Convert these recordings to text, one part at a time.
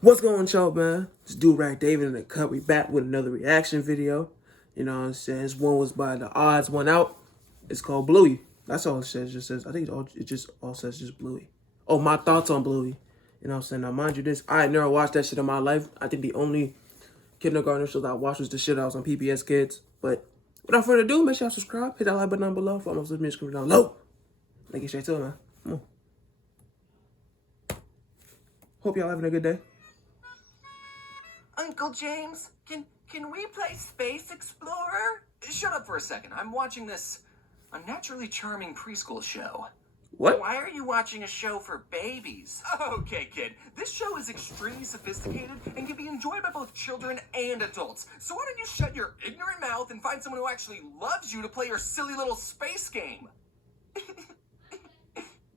What's going on, y'all, man? It's Dude Right David in the cut. We back with another reaction video. You know what I'm saying? This one was by TheOdd1sOut. It's called Bluey. That's all it says. Just says. I think it just all says just Bluey. Oh, my thoughts on Bluey. You know what I'm saying? Now, mind you, I had never watched that shit in my life. I think the only kindergarten show that I watched was the shit I was on PBS Kids. But without further ado, make sure y'all subscribe. Hit that like button down below. For almost me screen down low. Let's get straight to it, man. Come on. Hope y'all having a good day. Uncle James, can we play Space Explorer? Shut up for a second. I'm watching this unnaturally charming preschool show. What? Why are you watching a show for babies? Okay, kid. This show is extremely sophisticated and can be enjoyed by both children and adults. So why don't you shut your ignorant mouth and find someone who actually loves you to play your silly little space game?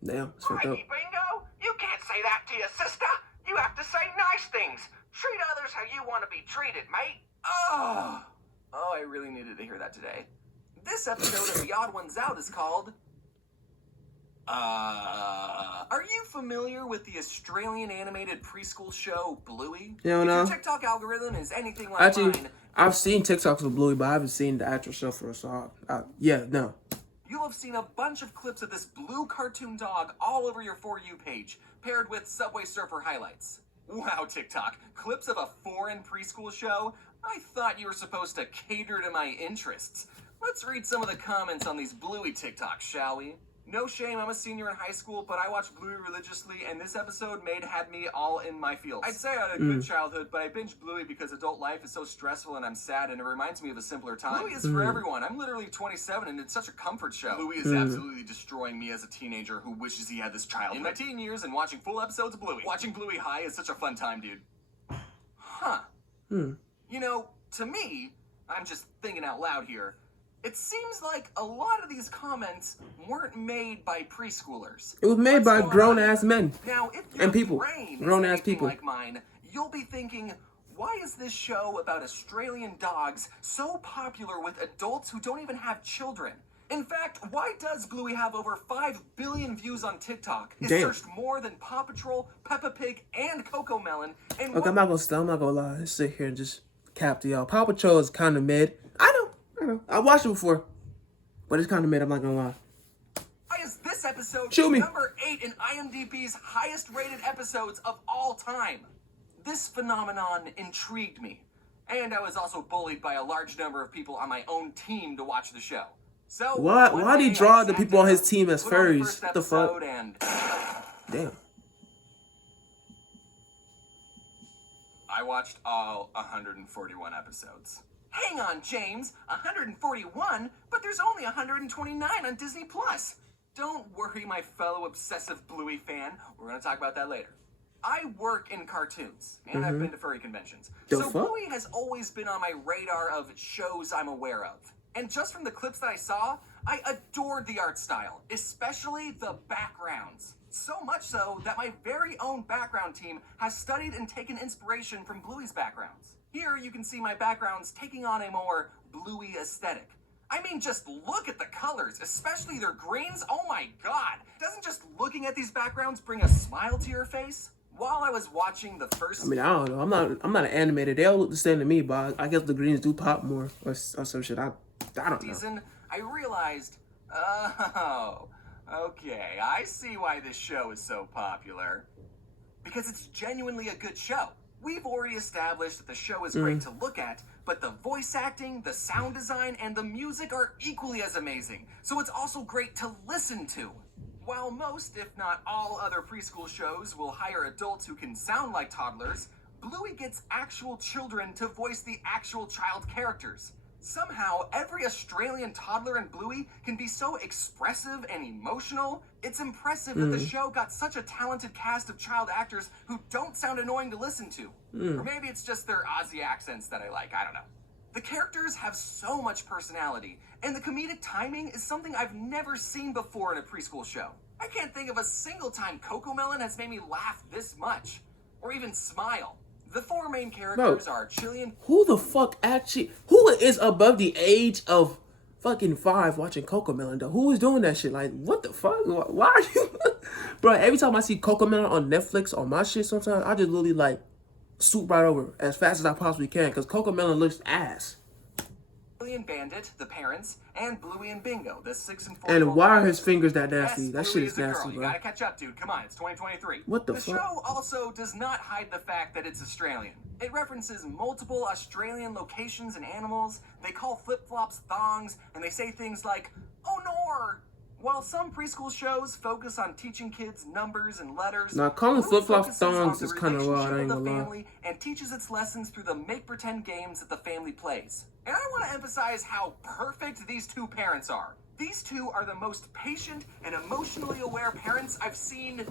Damn, it's fucked up. Crikey, Bingo! You can't say that to your sister! You have to say nice things! Treat others how you want to be treated, mate! Oh, I really needed to hear that today. This episode of The Odd Ones Out is called... Are you familiar with the Australian animated preschool show Bluey? Hell no. If your TikTok algorithm is anything like Actually, mine, I've seen TikToks of Bluey, but I haven't seen the actual show for us. So, yeah, no. you'll have seen a bunch of clips of this blue cartoon dog all over your For You page, paired with Subway Surfer highlights. Wow, TikTok, clips of a foreign preschool show? I thought you were supposed to cater to my interests. Let's read some of the comments on these Bluey TikToks, shall we? No shame, I'm a senior in high school, but I watched Bluey religiously, and this episode had me all in my feels. I'd say I had a good childhood, but I binged Bluey because adult life is so stressful and I'm sad, and it reminds me of a simpler time. Bluey is for everyone. I'm literally 27, and it's such a comfort show. Bluey is absolutely destroying me as a teenager who wishes he had this childhood. In my teen years and watching full episodes of Bluey. Watching Bluey high is such a fun time, dude. Huh. You know, to me, I'm just thinking out loud here, it seems like a lot of these comments weren't made by preschoolers. It was made by grown-ass men. Now, if your and people. brain is Grown-ass anything people. like mine, you'll be thinking, why is this show about Australian dogs so popular with adults who don't even have children? In fact, why does Bluey have over 5 billion views on TikTok? It's Damn. searched more than Paw Patrol, Peppa Pig, and Coco Melon. And Okay, I'm not gonna lie. Let's sit here and just cap to y'all. Paw Patrol is kind of mid. I know. I watched it before, but it's kind of mid. I'm not gonna lie. why is this episode Shoot me. number 8 in IMDb's highest rated episodes of all time? This phenomenon intrigued me, and I was also bullied by a large number of people on my own team to watch the show. So Why did he draw the people on his team as put on the furries? first What the fuck? episode and Damn. I watched all 141 episodes. Hang on, James, 141, but there's only 129 on Disney Plus. Don't worry, my fellow obsessive Bluey fan. We're gonna talk about that later. I work in cartoons, and I've been to furry conventions. The So fuck? Bluey has always been on my radar of shows I'm aware of. And just from the clips that I saw, I adored the art style, especially the backgrounds. So much so that my very own background team has studied and taken inspiration from Bluey's backgrounds. Here you can see my backgrounds taking on a more Bluey aesthetic. I mean, just look at the colors, especially their greens. Oh my god! Doesn't just looking at these backgrounds bring a smile to your face? While I was watching the first... I mean, I don't know. I'm not an animator. They all look the same to me, but I guess the greens do pop more or some shit. I don't know. season, I realized, oh, okay, I see why this show is so popular. Because it's genuinely a good show. We've already established that the show is great to look at, but the voice acting, the sound design, and the music are equally as amazing. So it's also great to listen to. While most, if not all, other preschool shows will hire adults who can sound like toddlers, Bluey gets actual children to voice the actual child characters. Somehow, every Australian toddler in Bluey can be so expressive and emotional. It's impressive that the show got such a talented cast of child actors who don't sound annoying to listen to. Or maybe it's just their Aussie accents that I like, I don't know. The characters have so much personality, and the comedic timing is something I've never seen before in a preschool show. I can't think of a single time Coco Melon has made me laugh this much, or even smile. The 4 main characters are Chilean. Who the fuck actually? Who is above the age of fucking 5 watching Coco Melon though? Who is doing that shit? Like, what the fuck? Why are you? Bro, every time I see Coco Melon on Netflix on my shit, sometimes I just literally like swoop right over as fast as I possibly can because Coco Melon looks ass. Billy and Bandit, the parents, and Bluey and Bingo, the 6 and 4. And why are his fingers that nasty? Yes, that Bluey shit is is a nasty, girl. You bro. gotta catch up, dude. Come on, it's 2023. What the fuck? The show also does not hide the fact that it's Australian. It references multiple Australian locations and animals. They call flip-flops thongs, and they say things like, "Oh nor." While some preschool shows focus on teaching kids numbers and letters, now calling Bluey flip-flop focuses thongs on is the kind of raw. I relationship ain't of the gonna lie. family and teaches its lessons through the make-pretend games that the family plays. And I want to emphasize how perfect these two parents are. These two are the most patient and emotionally aware parents I've seen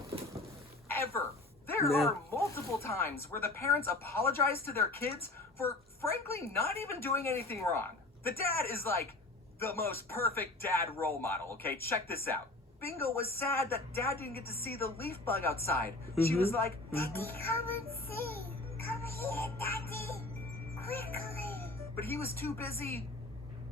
ever. There are multiple times where the parents apologize to their kids for, frankly, not even doing anything wrong. The dad is like the most perfect dad role model, okay? Check this out. Bingo was sad that dad didn't get to see the leaf bug outside. She was like, "Daddy, come and see. Come here, Daddy. Quickly." But he was too busy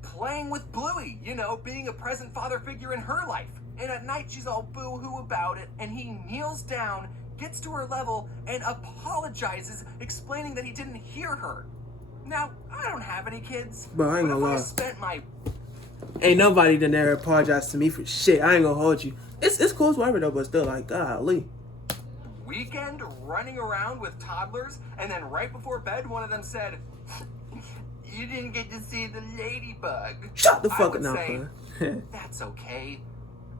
playing with Bluey, you know, being a present father figure in her life. And at night, she's all boo-hoo about it, and he kneels down, gets to her level, and apologizes, explaining that he didn't hear her. Now, I don't have any kids, Bro, I ain't but gonna if I lie. spent my Ain't nobody done ever apologized to me for shit. I ain't gonna hold you. It's cool, whatever though, but still, like, golly. weekend running around with toddlers, and then right before bed, one of them said, "You didn't get to see the ladybug." Shut the I fuck would up, say, man. "That's okay.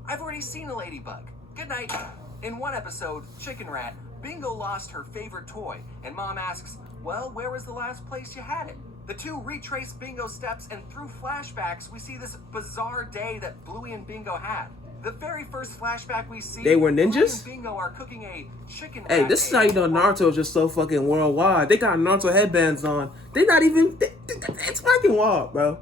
I've already seen a ladybug. Good night." In one episode, Chicken Rat, Bingo lost her favorite toy, and Mom asks, "Well, where was the last place you had it?" The two retrace Bingo's steps, and through flashbacks, we see this bizarre day that Bluey and Bingo had. The very first flashback we see, They were Bluey ninjas? and Bingo are cooking a chicken. Hey, this is how you know Naruto is just so fucking worldwide. They got Naruto headbands on. They not even. It's fucking wild, bro.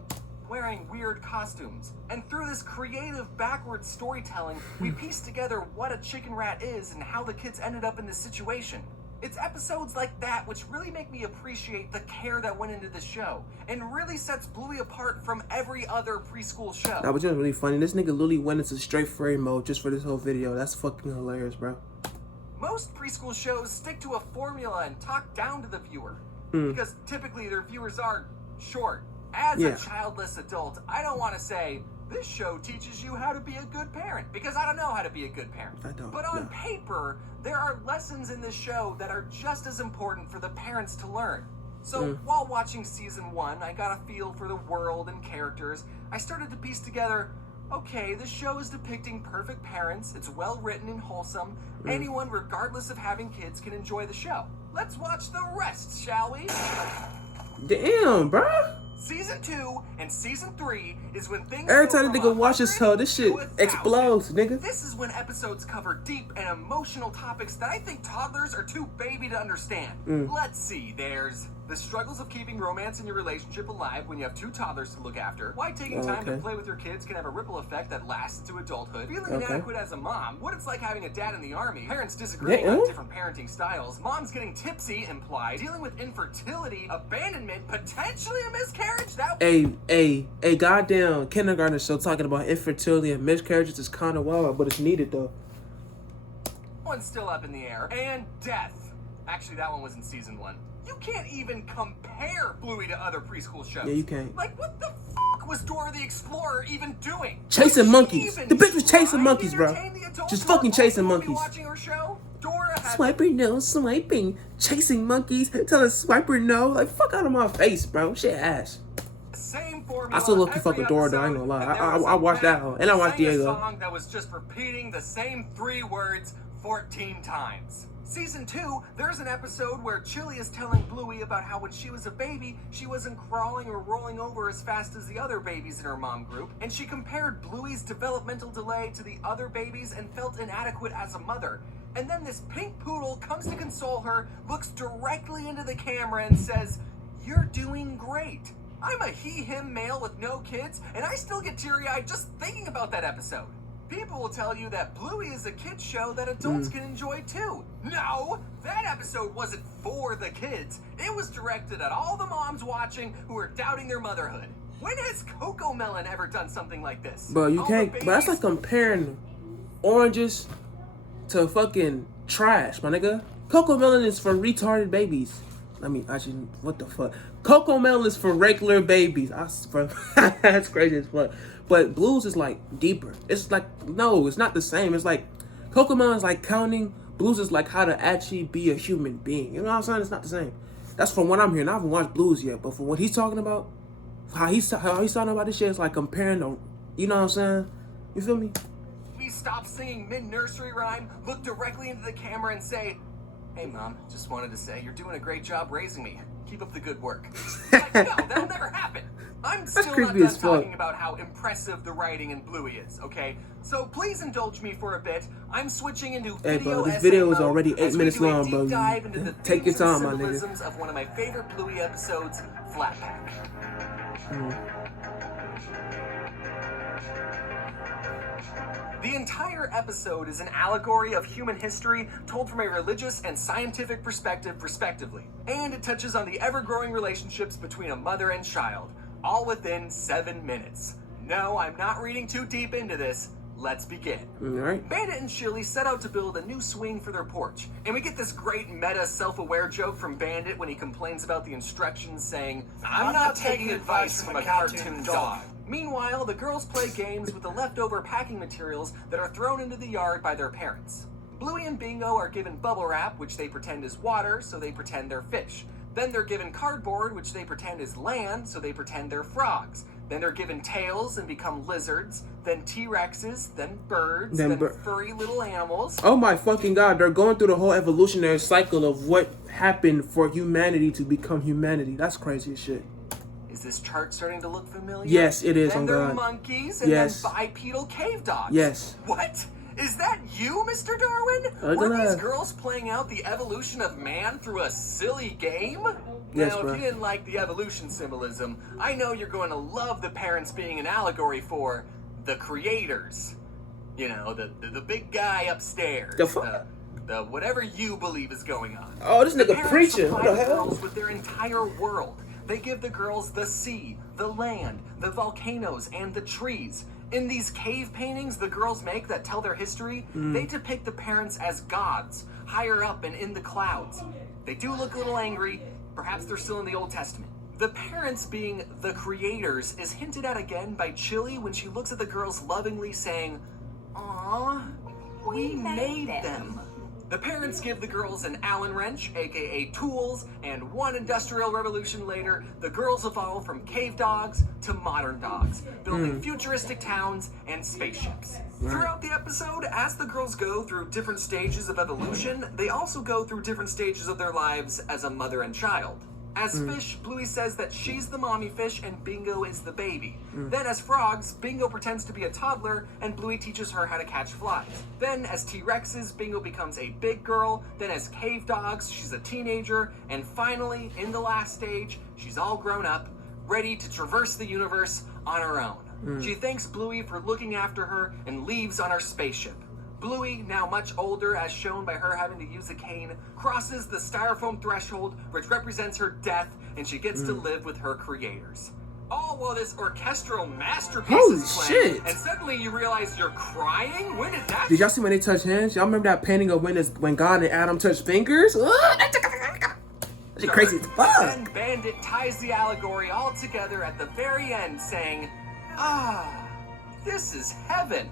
Wearing weird costumes. And through this creative backwards storytelling, we piece together what a chicken rat is and how the kids ended up in this situation. It's episodes like that which really make me appreciate the care that went into the show, and really sets Bluey apart from every other preschool show. Nah, but you know what's really funny? This nigga literally went into straight frame mode just for this whole video. That's fucking hilarious, bro. Most preschool shows stick to a formula and talk down to the viewer, because typically their viewers are short. As a childless adult, I don't want to say, "This show teaches you how to be a good parent," because I don't know how to be a good parent. I don't, But on no. paper, there are lessons in this show that are just as important for the parents to learn. So while watching season 1, I got a feel for the world and characters. I started to piece together, okay, this show is depicting perfect parents. It's well written and wholesome. Anyone, regardless of having kids, can enjoy the show. Let's watch the rest, shall we? Damn, bro. Season 2 and Season 3 is when things Every go time the from nigga watch this 100 show, this shit to 1,000. explodes, nigga. This is when episodes cover deep and emotional topics that I think toddlers are too baby to understand. Let's see, there's the struggles of keeping romance in your relationship alive when you have two toddlers to look after. Why taking time to play with your kids can have a ripple effect that lasts into adulthood. Feeling inadequate as a mom. What it's like having a dad in the army. Parents disagreeing on different parenting styles. Moms getting tipsy, implied. Dealing with infertility, abandonment, potentially a miscarriage. That A goddamn kindergarten show talking about infertility and miscarriages is kind of wild, but it's needed though. one's still up in the air. And death. Actually, that one was in season 1. You can't even compare Bluey to other preschool shows. Yeah, you can't. Like, what the fuck was Dora the Explorer even doing? Chasing Was she monkeys. even The bitch was chasing trying to monkeys, bro. entertain the adults Just who are fucking chasing also gonna be monkeys. watching her show? Dora had Swiper no, swiping, chasing monkeys, telling Swiper no. Like, fuck out of my face, bro. Shit ass. the same formula. I still look every fucking Dora though, I ain't gonna lie. episode, and there was I a watched that man one. And I who watched sang a Diego. song that was just repeating the same 3 words 14 times. Season 2, there's an episode where Chili is telling Bluey about how when she was a baby, she wasn't crawling or rolling over as fast as the other babies in her mom group, and she compared Bluey's developmental delay to the other babies and felt inadequate as a mother. And then this pink poodle comes to console her, looks directly into the camera and says, "You're doing great." I'm a he-him male with no kids, and I still get teary-eyed just thinking about that episode. People will tell you that Bluey is a kid's show that adults can enjoy too. No, that episode wasn't for the kids. It was directed at all the moms watching who are doubting their motherhood. When has Coco Melon ever done something like this? Bro, you All can't. the But that's like babies- comparing oranges to fucking trash, my nigga. Coco Melon is for retarded babies. I mean, actually, what the fuck? Coco Melon is for regular babies. That's crazy as fuck. But Blues is like deeper. It's like, no, it's not the same. It's like Coco Melon is like counting. Blues is like how to actually be a human being. You know what I'm saying? It's not the same. That's from what I'm hearing. I haven't watched Blues yet, but from what he's talking about, how he's talking about this shit, it's like comparing the, you know what I'm saying? You feel me? We stop singing mid-nursery rhyme, look directly into the camera and say, "Hey, Mom, just wanted to say you're doing a great job raising me. Keep up the good work." Like, no, that'll never happen. I'm still not done talking about how impressive the writing in Bluey is, okay? So please indulge me for a bit. I'm switching into Hey, video bro, this essay video is mode already 8 as we minutes do a long, deep bro. dive into the Take your themes and time, my nigga. symbolisms of one of my favorite Bluey episodes, Flat Pack. The entire episode is an allegory of human history told from a religious and scientific perspective, respectively. And it touches on the ever-growing relationships between a mother and child, all within 7 minutes. No, I'm not reading too deep into this. Let's begin. All right. Bandit and Chili set out to build a new swing for their porch, and we get this great meta self-aware joke from Bandit when he complains about the instructions saying, "I'm not taking advice from a cartoon dog." Meanwhile, the girls play games with the leftover packing materials that are thrown into the yard by their parents. Bluey and Bingo are given bubble wrap, which they pretend is water, so they pretend they're fish. Then they're given cardboard, which they pretend is land, so they pretend they're frogs. Then they're given tails and become lizards, then T-Rexes, then birds, then furry little animals. Oh my fucking god, they're going through the whole evolutionary cycle of what happened for humanity to become humanity. That's crazy as shit. Is this chart starting to look familiar? Yes, it is, Then on they're God. monkeys and Yes. then bipedal cave dogs. Yes. What? Is that you, Mr. Darwin? Look Were at these that. girls playing out the evolution of man through a silly game? Yes, now, bro. if you didn't like the evolution symbolism, I know you're going to love the parents being an allegory for the creators. You know, the big guy upstairs. The fuck? The whatever you believe is going on. Oh, this The nigga parents preaching. What supply the the hell? girls with their entire world. They give the girls the sea, the land, the volcanoes, and the trees. In these cave paintings the girls make that tell their history, they depict the parents as gods, higher up and in the clouds. They do look a little angry. Perhaps they're still in the Old Testament. The parents being the creators is hinted at again by Chili when she looks at the girls lovingly saying, "Aw, we made them." The parents give the girls an Allen wrench, aka tools, and one industrial revolution later, the girls evolve from cave dogs to modern dogs, building futuristic towns and spaceships. Throughout the episode, as the girls go through different stages of evolution, they also go through different stages of their lives as a mother and child. As fish, Bluey says that she's the mommy fish and Bingo is the baby. Then as frogs, Bingo pretends to be a toddler and Bluey teaches her how to catch flies. Then as T-Rexes, Bingo becomes a big girl. Then as cave dogs, she's a teenager. And finally, in the last stage, she's all grown up, ready to traverse the universe on her own. She thanks Bluey for looking after her and leaves on her spaceship. Bluey, now much older, as shown by her having to use a cane, crosses the styrofoam threshold, which represents her death, and she gets to live with her creators. All while this orchestral masterpiece Holy is playing, shit. and suddenly you realize you're crying? When did that? Did y'all see when they touch hands? Y'all remember that painting of when God and Adam touched fingers? That's crazy as fuck. Then Bandit ties the allegory all together at the very end, saying, "Ah, this is heaven."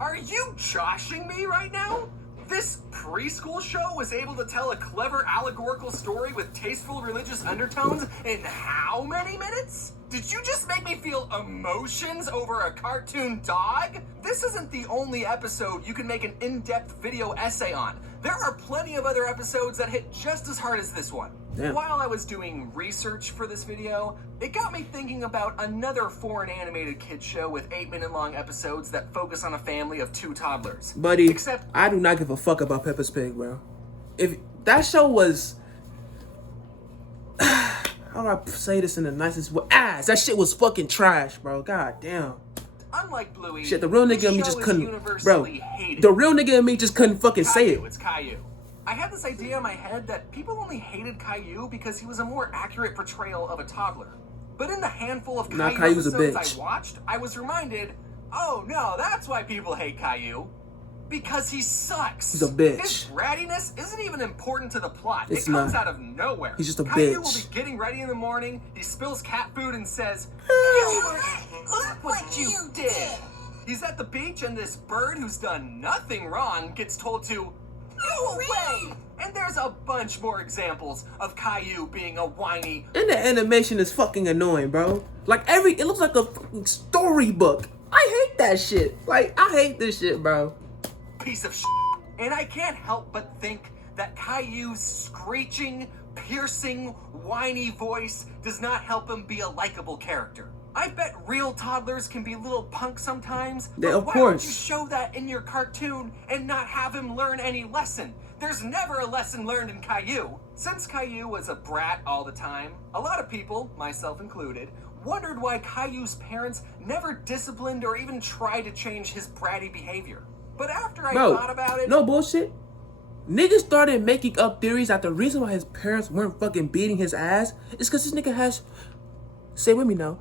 Are you joshing me right now? This preschool show was able to tell a clever allegorical story with tasteful religious undertones in how many minutes? Did you just make me feel emotions over a cartoon dog? This isn't the only episode you can make an in-depth video essay on. There are plenty of other episodes that hit just as hard as this one. Damn. While I was doing research for this video, it got me thinking about another foreign animated kids show with 8-minute long episodes that focus on a family of 2 toddlers. Buddy, Except I do not give a fuck about Peppa's Pig, bro. If that show was... How do I say this in the nicest way? That shit was fucking trash, bro. God damn. unlike Bluey, Shit, the real this nigga in me show just is couldn't... Bro, universally hated. the real nigga in me just couldn't fucking say it. Caillou, it's Caillou. I had this idea in my head that people only hated Caillou because he was a more accurate portrayal of a toddler. But in the handful of Nah, Caillou Caillou's a episodes bitch. I watched, I was reminded, oh no, that's why people hate Caillou. Because he sucks. He's a bitch. His brattiness isn't even important to the plot. It's it comes not. out of nowhere. He's just a Caillou bitch. will be getting ready in the morning. He spills cat food and says, "Look what you did." He's at the beach and this bird who's done nothing wrong gets told to go away. And there's a bunch more examples of Caillou being a whiny. And the animation is fucking annoying, bro. Like it looks like a fucking storybook. I hate that shit. Like, I hate this shit, bro. Piece of shit. And I can't help but think that Caillou's screeching, piercing, whiny voice does not help him be a likable character. I bet real toddlers can be little punks sometimes, but Of why course. don't you show that in your cartoon and not have him learn any lesson? There's never a lesson learned in Caillou. Since Caillou was a brat all the time, a lot of people, myself included, wondered why Caillou's parents never disciplined or even tried to change his bratty behavior. But after I thought about it... No bullshit. Niggas started making up theories that the reason why his parents weren't fucking beating his ass is because this nigga has, say with me now,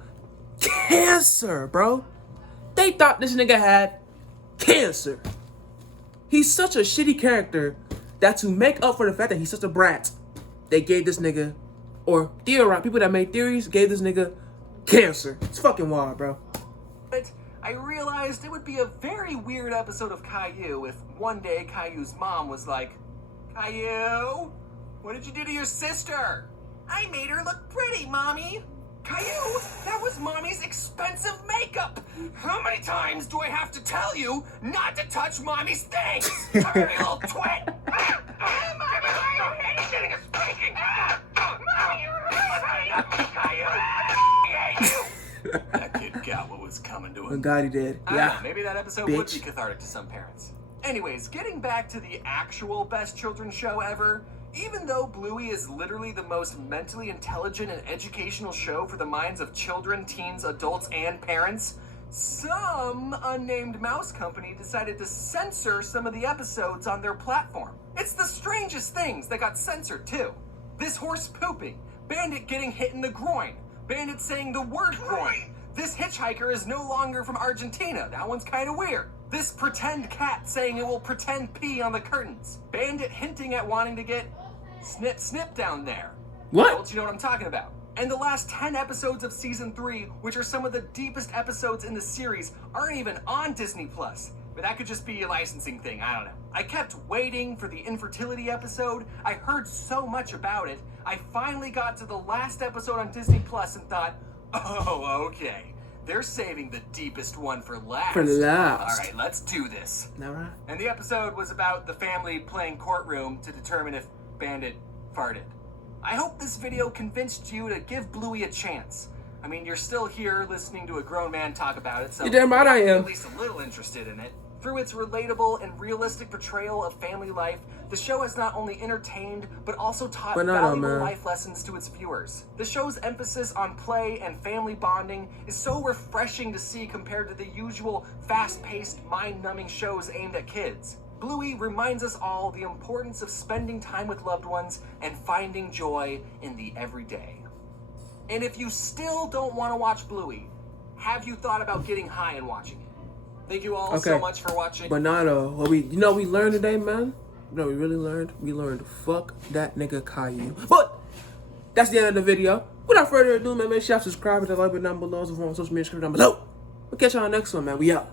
cancer, bro. They thought this nigga had cancer. He's such a shitty character that to make up for the fact that he's such a brat, they gave this nigga, or people that made theories gave this nigga cancer. It's fucking wild, bro. But I realized it would be a very weird episode of Caillou if one day Caillou's mom was like, "Caillou, what did you do to your sister?" "I made her look pretty, Mommy." "Caillou, that was Mommy's expensive makeup. How many times do I have to tell you not to touch Mommy's things? Dirty little twit." "Mommy, he's getting a spanking." "Mommy, you're Caillou." That kid got what was coming to him. Oh God, he did. I don't Yeah. know, maybe that episode would be cathartic to some parents. Anyways, getting back to the actual best children's show ever, even though Bluey is literally the most mentally intelligent and educational show for the minds of children, teens, adults, and parents, some unnamed mouse company decided to censor some of the episodes on their platform. It's the strangest things that got censored too. This horse pooping, Bandit getting hit in the groin, Bandit saying the word groin. This hitchhiker is no longer from Argentina. That one's kind of weird. This pretend cat saying it will pretend pee on the curtains. Bandit hinting at wanting to get snip snip down there. What? Don't you know what I'm talking about? And the last 10 episodes of season 3, which are some of the deepest episodes in the series, aren't even on Disney Plus. But that could just be a licensing thing, I don't know. I kept waiting for the infertility episode. I heard so much about it. I finally got to the last episode on Disney Plus and thought, oh, okay. They're saving the deepest one for last. For last. All right, let's do this. All right. And the episode was about the family playing courtroom to determine if Bandit farted. I hope this video convinced you to give Bluey a chance. I mean, you're still here listening to a grown man talk about it, so You're damn right I am. at least a little interested in it. Through its relatable and realistic portrayal of family life, the show has not only entertained, but also taught valuable life lessons to its viewers. The show's emphasis on play and family bonding is so refreshing to see compared to the usual fast-paced, mind-numbing shows aimed at kids. Bluey reminds us all the importance of spending time with loved ones and finding joy in the everyday. And if you still don't want to watch Bluey, have you thought about getting high and watching it? Thank you all so much for watching. But not what we learned today, man. You know what we really learned? We learned fuck that nigga Caillou. But that's the end of the video. Without further ado, man, make sure you subscribe and like button down below. So on social media, subscribe down below. We'll catch y'all next one, man. We out.